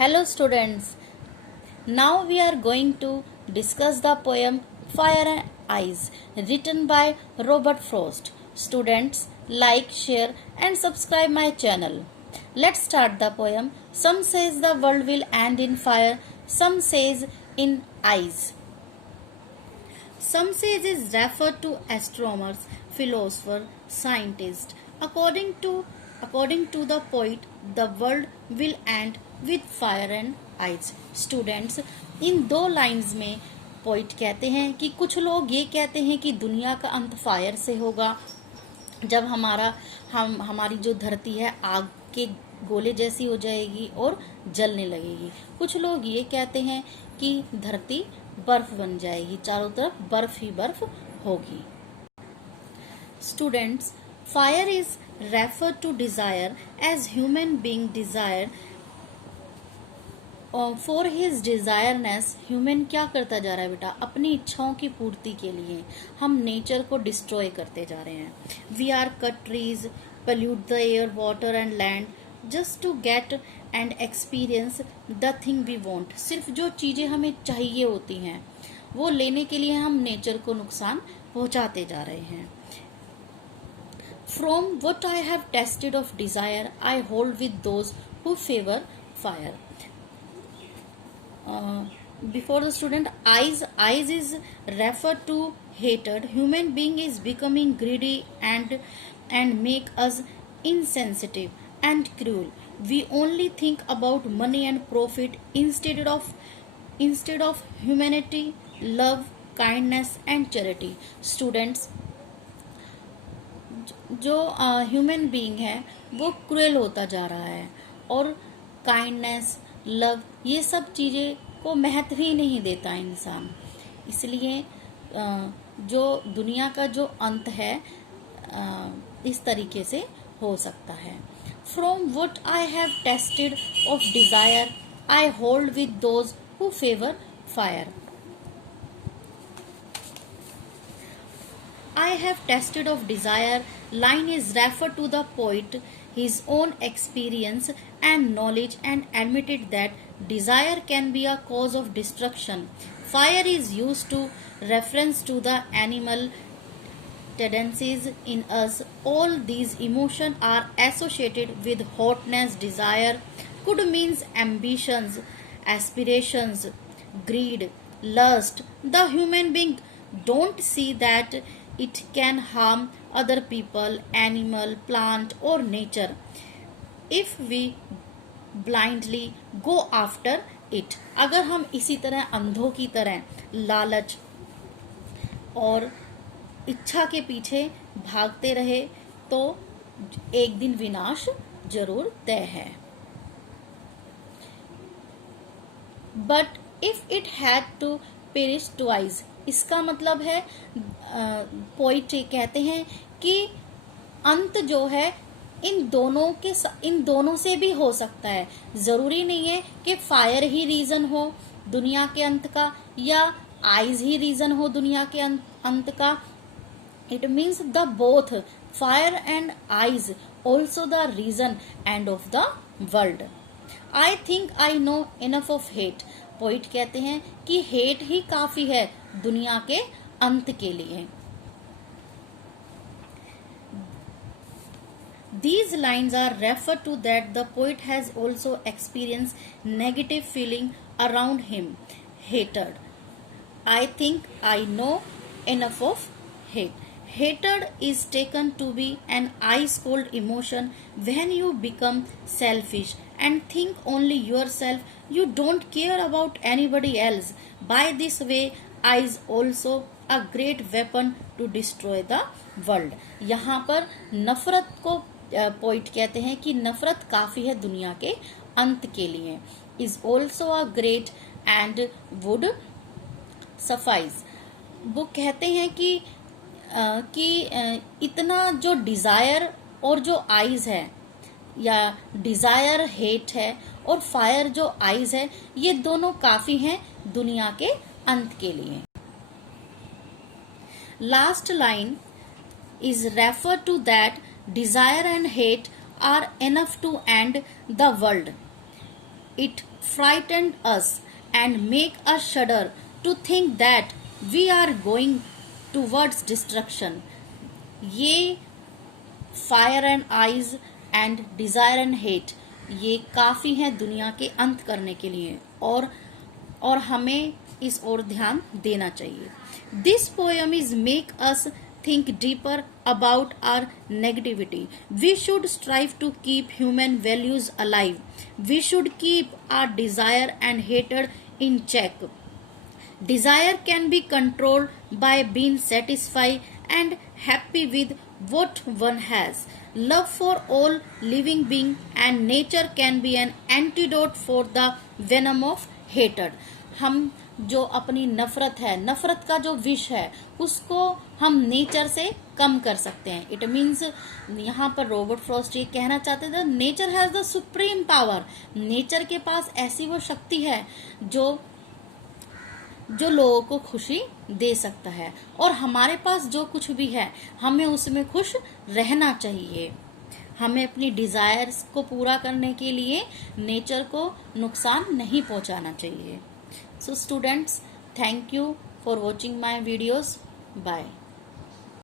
Hello students, now we are going to discuss the poem Fire and Ice written by Robert Frost. Students, like, share and subscribe my channel. Let's start the poem. Some says the world will end in fire, some says in ice. Some says is referred to astronomers, philosophers, scientists. According to the poet, the world will end with fire and ice. Students, इन दो lines में poet कहते हैं कि कुछ लोग ये कहते हैं कि दुनिया का अंत फायर से होगा, जब हमारी जो धरती है आग के गोले जैसी हो जाएगी और जलने लगेगी। कुछ लोग ये कहते हैं कि धरती बर्फ बन जाएगी, चारों तरफ बर्फ ही बर्फ होगी। Students, fire is refer to desire as human being desire for his desireness. Human क्या करता जा रहा है बेटा? अपनी इच्छाओं की पूर्ति के लिए हम नेचर को डिस्ट्रॉय करते जा रहे हैं। We are cut trees, pollute the air, water and land just to get and experience the thing we want। सिर्फ जो चीजें हमें चाहिए होती हैं वो लेने के लिए हम नेचर को नुकसान पहुंचाते जा रहे हैं। From what I have tasted of desire, I hold with those who favor fire। Before the student, eyes is referred to hatred. Human being is becoming greedy and make us insensitive and cruel. We only think about money and profit instead of humanity, love, kindness and charity। Students, जो human being है वो cruel होता जा रहा है और kindness, love, ये सब चीज़ें को महत्व ही नहीं देता इंसान। इसलिए जो दुनिया का जो अंत है इस तरीके से हो सकता है। From what I have tested of desire I hold with those who favour fire. I have tasted of desire line is referred to the poet, his own experience and knowledge, and admitted that desire can be a cause of destruction. Fire is used to reference to the animal tendencies in us. All these emotions are associated with hotness. Desire could means ambitions, aspirations, greed, lust. The human being don't see that it can harm other people, animal, plant or nature if we blindly go after it। अगर हम इसी तरह अंधों की तरह लालच और इच्छा के पीछे भागते रहे तो एक दिन विनाश जरूर तय है। But if it had to perish twice, इसका मतलब है पोइट कहते हैं कि अंत जो है इन दोनों से भी हो सकता है। जरूरी नहीं है कि फायर ही रीजन हो दुनिया के अंत का या आइज ही रीजन हो दुनिया के अंत का। It means the both fire and ice also the reason end of the world. I think I know enough of hate. Poet कहते हैं कि हेट ही काफी है दुनिया के अंत के लिए। These lines are referred to that the poet has also experienced negative feeling around him, hatred. I think I know enough of hate. Hatred is taken to be an ice-cold emotion when you become selfish and think only yourself. You don't care about anybody else. By this way, is also a great weapon to destroy the world। यहाँ पर नफरत को poet कहते हैं कि नफरत काफी है दुनिया के अंत के लिए। Is also a great and would suffice. वो कहते हैं कि इतना जो डिजायर और जो आइज है या डिजायर हेट है और फायर जो आइज है ये दोनों काफी हैं दुनिया के अंत के लिए। Last line is referred to that desire and hate are enough to end the world। It frightened us and make us shudder to think that we are going towards destruction. ये fire and eyes and desire and hate ये काफ़ी है दुनिया के अंत करने के लिए, और हमें इस ओर ध्यान देना चाहिए. This poem is make us think deeper about our negativity. We should strive to keep human values alive. We should keep our desire and hatred in check. Desire can be controlled by being satisfied and happy with what one has. Love for all living being and nature can be an antidote for the venom of hatred. हम जो अपनी नफरत है, नफरत का जो विष है, उसको हम नेचर से कम कर सकते हैं. इट मीन्स यहाँ पर रॉबर्ट फ्रॉस्ट ये कहना चाहते थे, nature has the supreme power. Nature के पास ऐसी वो शक्ति है जो लोगों को खुशी दे सकता है, और हमारे पास जो कुछ भी है हमें उसमें खुश रहना चाहिए. हमें अपनी डिजायर्स को पूरा करने के लिए नेचर को नुकसान नहीं पहुंचाना चाहिए. So students, thank you for watching my videos. Bye.